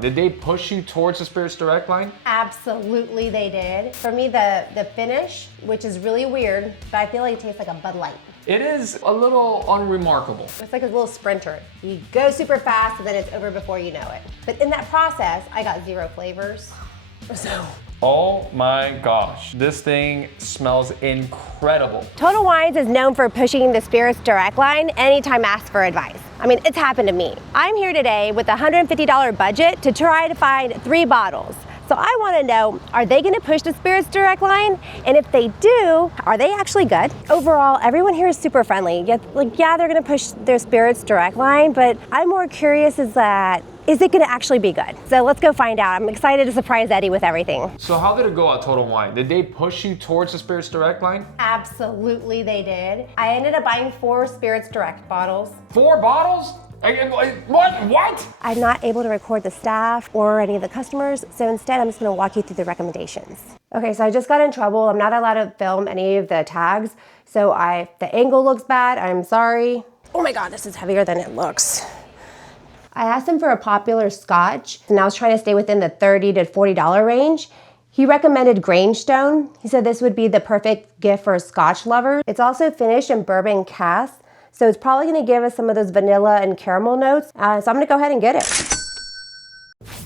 Did they push you towards the Spirits Direct line? Absolutely they did. For me, the finish, which is really weird, but I feel like it tastes like a Bud Light. It is a little unremarkable. It's like a little sprinter. You go super fast and then it's over before you know it. But in that process, I got 0 flavors. So. Oh my gosh, this thing smells incredible. Total Wines is known for pushing the Spirits Direct line anytime asked for advice. I mean, it's happened to me. I'm here today with a $150 budget to try to find 3 bottles. So I want to know, are they going to push the Spirits Direct line? And if they do, are they actually good? Overall, everyone here is super friendly. Yeah, they're going to push their Spirits Direct line, but I'm more curious is it going to actually be good? So let's go find out. I'm excited to surprise Eddie with everything. So how did it go at Total Wine? Did they push you towards the Spirits Direct line? Absolutely they did. I ended up buying 4 Spirits Direct bottles. 4 bottles? What? I'm not able to record the staff or any of the customers, so instead I'm just gonna walk you through the recommendations. Okay, so I just got in trouble. I'm not allowed to film any of the tags, so the angle looks bad, I'm sorry. Oh my God, this is heavier than it looks. I asked him for a popular scotch, and I was trying to stay within the $30 to $40 range. He recommended Grangestone. He said this would be the perfect gift for a scotch lover. It's also finished in bourbon cask, so it's probably gonna give us some of those vanilla and caramel notes. So I'm gonna go ahead and get it.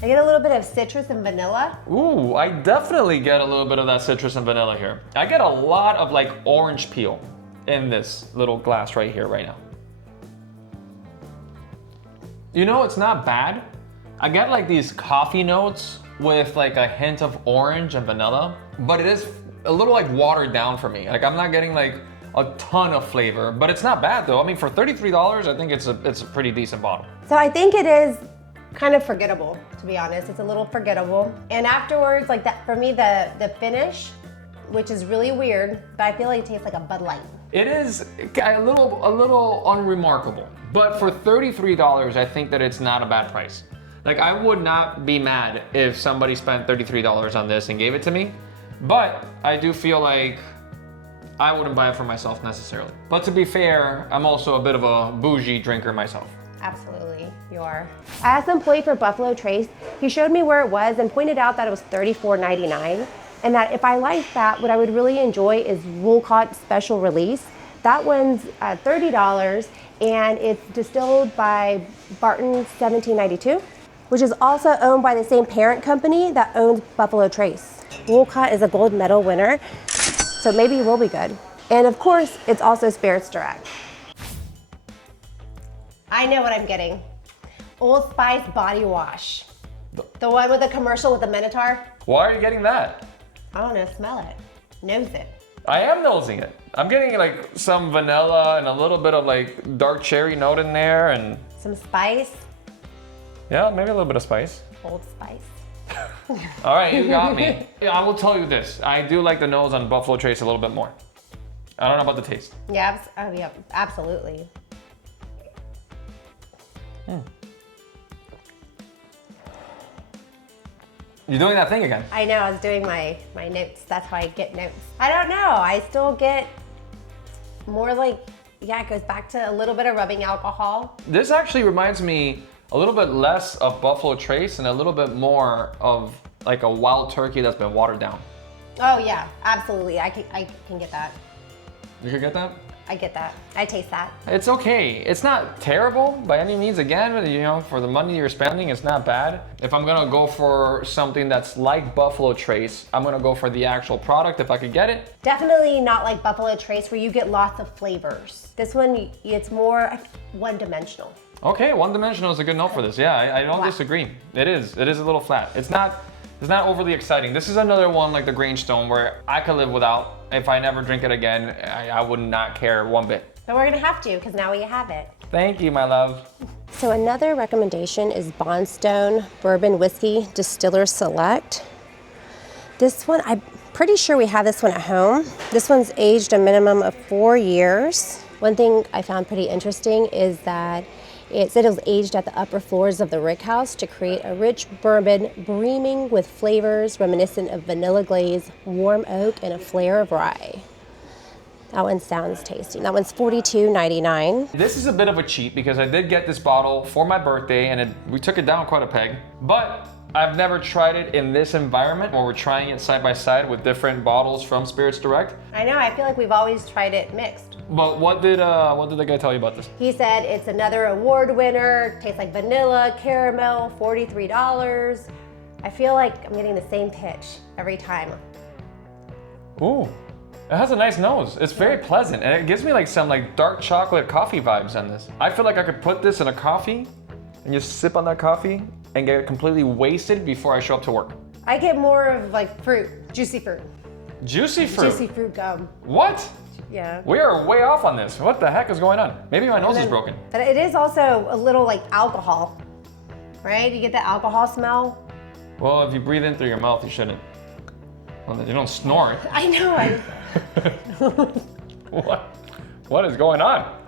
I get a little bit of citrus and vanilla. Ooh, I definitely get a little bit of that citrus and vanilla here. I get a lot of like orange peel in this little glass right here, right now. You know, it's not bad. I get like these coffee notes with like a hint of orange and vanilla, but it is a little like watered down for me. Like I'm not getting like a ton of flavor, but it's not bad though. I mean, for $33, I think it's a pretty decent bottle. So I think it is kind of forgettable, to be honest. It's a little forgettable. And afterwards, like that, for me, the finish, which is really weird, but I feel like it tastes like a Bud Light. It is a little unremarkable, but for $33, I think that it's not a bad price. Like I would not be mad if somebody spent $33 on this and gave it to me, but I do feel like I wouldn't buy it for myself necessarily. But to be fair, I'm also a bit of a bougie drinker myself. Absolutely, you are. I asked the employee for Buffalo Trace. He showed me where it was and pointed out that it was $34.99. And that if I like that, what I would really enjoy is Woolcott Special Release. That one's $30 and it's distilled by Barton 1792, which is also owned by the same parent company that owns Buffalo Trace. Woolcott is a gold medal winner, so maybe it will be good. And of course, it's also Spirits Direct. I know what I'm getting. Old Spice Body Wash. The one with the commercial with the Minotaur. Why are you getting that? I don't know, smell it, nose it. I am nosing it. I'm getting like some vanilla and a little bit of like dark cherry note in there and... Some spice. Yeah, maybe a little bit of spice. Old Spice. All right, you got me. I will tell you this. I do like the nose on Buffalo Trace a little bit more. I don't know about the taste. Yeah, yeah, absolutely. You're doing that thing again. I know, I was doing my notes. That's how I get notes. I don't know, I still get more like, yeah, it goes back to a little bit of rubbing alcohol. This actually reminds me a little bit less of Buffalo Trace and a little bit more of like a wild turkey that's been watered down. Oh yeah, absolutely, I can get that. You can get that? I get that, I taste that. It's okay. It's not terrible by any means. Again, you know, for the money you're spending, it's not bad. If I'm gonna go for something that's like Buffalo Trace, I'm gonna go for the actual product if I could get it. Definitely not like Buffalo Trace where you get lots of flavors. This one, it's more one-dimensional. Okay, one-dimensional is a good note for this. Yeah, I don't disagree. It is a little flat. It's not overly exciting. This is another one like the Grangestone where I could live without. If I never drink it again, I would not care one bit. But we're gonna have to, because now we have it. Thank you, my love. So another recommendation is Bondstone Bourbon Whiskey Distiller Select. This one, I'm pretty sure we have this one at home. This one's aged a minimum of 4 years. One thing I found pretty interesting is that it said it was aged at the upper floors of the Rick House to create a rich bourbon brimming with flavors reminiscent of vanilla glaze, warm oak, and a flare of rye. That one sounds tasty. That one's $42.99. This is a bit of a cheat because I did get this bottle for my birthday and we took it down quite a peg, but I've never tried it in this environment where we're trying it side by side with different bottles from Spirits Direct. I know, I feel like we've always tried it mixed. But what did the guy tell you about this? He said it's another award winner, tastes like vanilla, caramel, $43. I feel like I'm getting the same pitch every time. Ooh, it has a nice nose. It's very pleasant and it gives me like some like dark chocolate coffee vibes on this. I feel like I could put this in a coffee and just sip on that coffee and get completely wasted before I show up to work. I get more of like fruit, juicy fruit. Juicy fruit? Juicy fruit gum. What? Yeah. We are way off on this. What the heck is going on? Maybe my nose is broken. But it is also a little like alcohol, right? You get the alcohol smell. Well, if you breathe in through your mouth, you shouldn't. Well, you don't snore. I know. What is going on?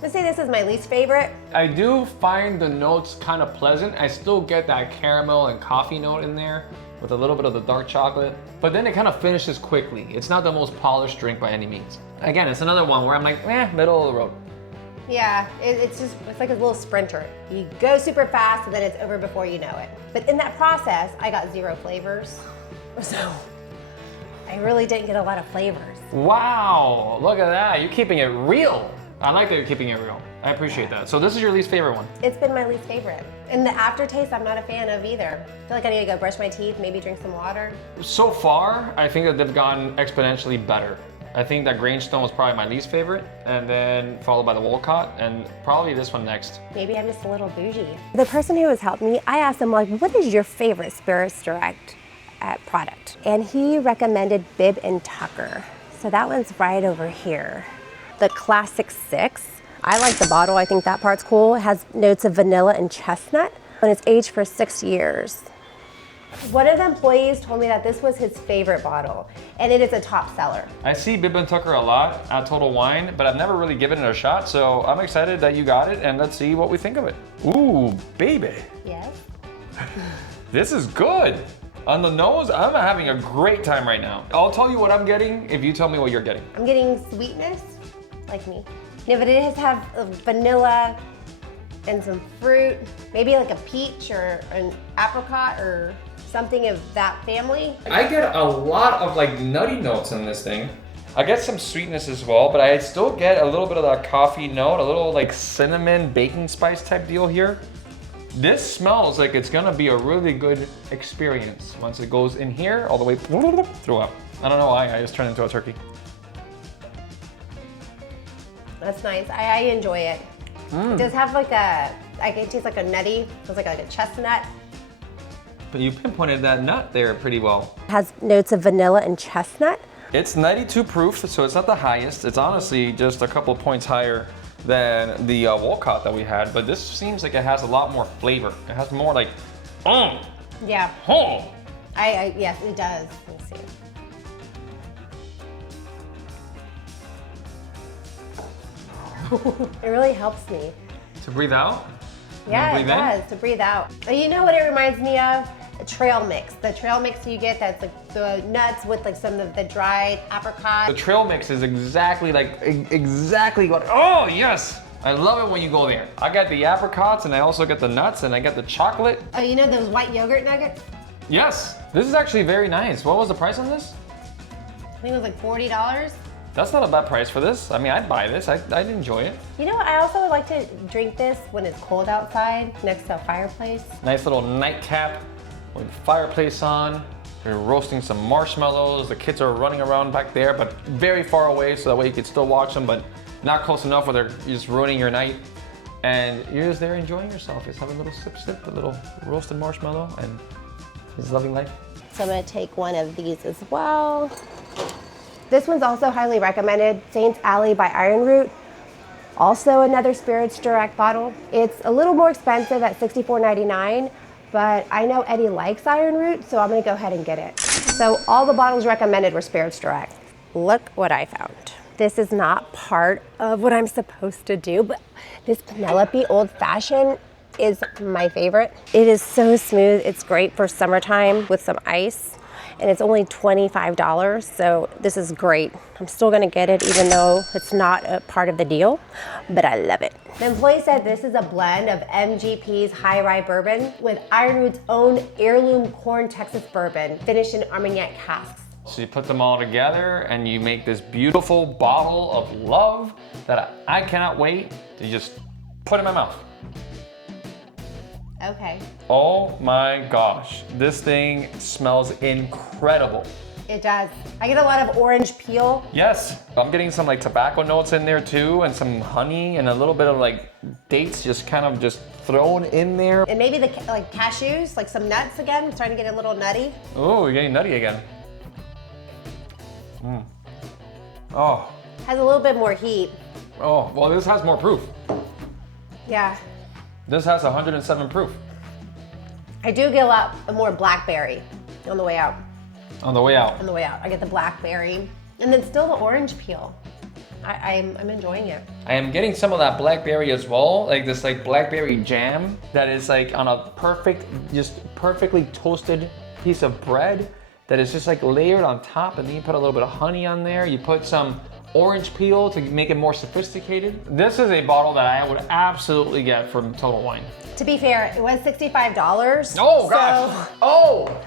Let's say this is my least favorite. I do find the notes kind of pleasant. I still get that caramel and coffee note in there with a little bit of the dark chocolate, but then it kind of finishes quickly. It's not the most polished drink by any means. Again, it's another one where I'm like, middle of the road. Yeah, it's like a little sprinter. You go super fast and then it's over before you know it. But in that process, I got 0 flavors. So I really didn't get a lot of flavors. Wow, look at that. You're keeping it real. I like that you're keeping it real. I appreciate that. So this is your least favorite one? It's been my least favorite. And the aftertaste, I'm not a fan of either. I feel like I need to go brush my teeth, maybe drink some water. So far, I think that they've gotten exponentially better. I think that Grangestone was probably my least favorite, and then followed by the Wolcott, and probably this one next. Maybe I'm just a little bougie. The person who has helped me, I asked him, like, what is your favorite Spirits Direct product? And he recommended Bib and Tucker. So that one's right over here. The Classic 6. I like the bottle, I think that part's cool. It has notes of vanilla and chestnut, and it's aged for 6 years. One of the employees told me that this was his favorite bottle, and it is a top seller. I see Bib and Tucker a lot at Total Wine, but I've never really given it a shot, so I'm excited that you got it, and let's see what we think of it. Ooh, baby. Yes? This is good. On the nose, I'm having a great time right now. I'll tell you what I'm getting if you tell me what you're getting. I'm getting sweetness, like me. Yeah, but it has vanilla and some fruit, maybe like a peach or an apricot or something of that family. I get a lot of like nutty notes in this thing. I get some sweetness as well, but I still get a little bit of that coffee note, a little like cinnamon baking spice type deal here. This smells like it's gonna be a really good experience once it goes in here all the way through up. I don't know why, I just turned into a turkey. That's nice. I enjoy it. It does have like it tastes like a nutty, feels like a chestnut. But you pinpointed that nut there pretty well. It has notes of vanilla and chestnut. It's 92 proof, so it's not the highest. It's honestly just a couple points higher than the Wolcott that we had, but this seems like it has a lot more flavor. It has more like, Yeah. oh. Yes, it does. Let me see. It really helps me. To breathe out? Yeah, it does, to breathe out. You know what it reminds me of? A trail mix. The trail mix you get that's like the nuts with like some of the dried apricot. The trail mix is exactly what, oh yes! I love it when you go there. I got the apricots and I also get the nuts and I get the chocolate. Oh, you know those white yogurt nuggets? Yes, this is actually very nice. What was the price on this? I think it was like $40. That's not a bad price for this. I mean, I'd buy this. I'd enjoy it. You know what? I also would like to drink this when it's cold outside next to a fireplace. Nice little nightcap with fireplace on. You're roasting some marshmallows. The kids are running around back there, but very far away, so that way you could still watch them, but not close enough where they're just ruining your night. And you're just there enjoying yourself. Just have a little sip, a little roasted marshmallow, and just loving life. So I'm gonna take one of these as well. This one's also highly recommended, Saints Alley by Iron Root. Also another Spirits Direct bottle. It's a little more expensive at $64.99, but I know Eddie likes Iron Root, so I'm gonna go ahead and get it. So all the bottles recommended were Spirits Direct. Look what I found. This is not part of what I'm supposed to do, but this Penelope Old Fashioned is my favorite. It is so smooth. It's great for summertime with some ice. and it's only $25, so this is great. I'm still gonna get it even though it's not a part of the deal, but I love it. The employee said this is a blend of MGP's High Rye Bourbon with Ironwood's own heirloom corn Texas bourbon, finished in Armagnac casks. So you put them all together and you make this beautiful bottle of love that I cannot wait to just put in my mouth. Okay. Oh my gosh, this thing smells incredible. It does. I get a lot of orange peel. Yes, I'm getting some like tobacco notes in there too, and some honey and a little bit of like dates just kind of just thrown in there. And maybe the like cashews, like some nuts again. I'm starting to get a little nutty. Oh, you're getting nutty again. Oh. Has a little bit more heat. Oh, well this has more proof. Yeah. This has 107 proof. I do get a lot more blackberry on the way out. On the way out. On the way out, I get the blackberry, and then still the orange peel. I'm enjoying it. I am getting some of that blackberry as well, like this like blackberry jam that is like on a perfect, just perfectly toasted piece of bread that is just like layered on top, and then you put a little bit of honey on there. You put some orange peel to make it more sophisticated. This is a bottle that I would absolutely get from Total Wine. To be fair, it was $65. Oh gosh! So Oh!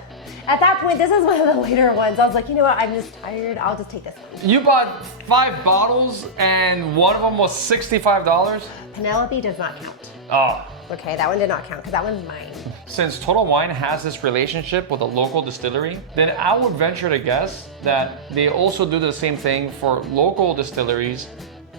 at that point, this is one of the later ones. I was like, you know what? I'm just tired. I'll just take this one. You bought 5 bottles and one of them was $65? Penelope does not count. Oh. Okay, that one did not count because that one's mine. Since Total Wine has this relationship with a local distillery, then I would venture to guess that they also do the same thing for local distilleries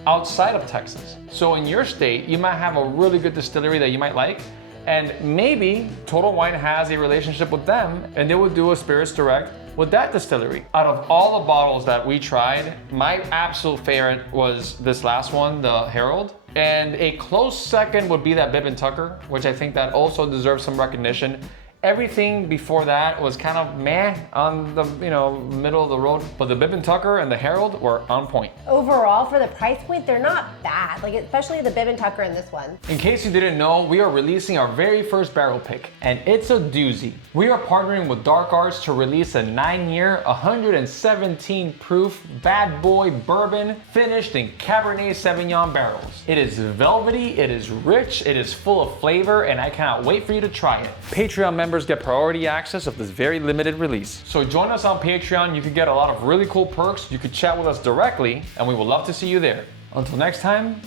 outside of Texas. So in your state, you might have a really good distillery that you might like, and maybe Total Wine has a relationship with them and they would do a Spirits Direct with that distillery. Out of all the bottles that we tried, my absolute favorite was this last one, the Herald. And a close second would be that Bibb & Tucker, which I think that also deserves some recognition. Everything before that was kind of meh on the middle of the road, but the Bibb & Tucker and the Herald were on point. Overall, for the price point, they're not bad. Like especially the Bibb & Tucker in this one. In case you didn't know, we are releasing our very first barrel pick, and it's a doozy. We are partnering with Dark Arts to release a 9-year, 117 proof bad boy bourbon finished in Cabernet Sauvignon barrels. It is velvety, it is rich, it is full of flavor, and I cannot wait for you to try it. Patreon members get priority access of this very limited release. So join us on Patreon. You can get a lot of really cool perks. You could chat with us directly, and we would love to see you there. Until next time,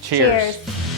cheers. Cheers.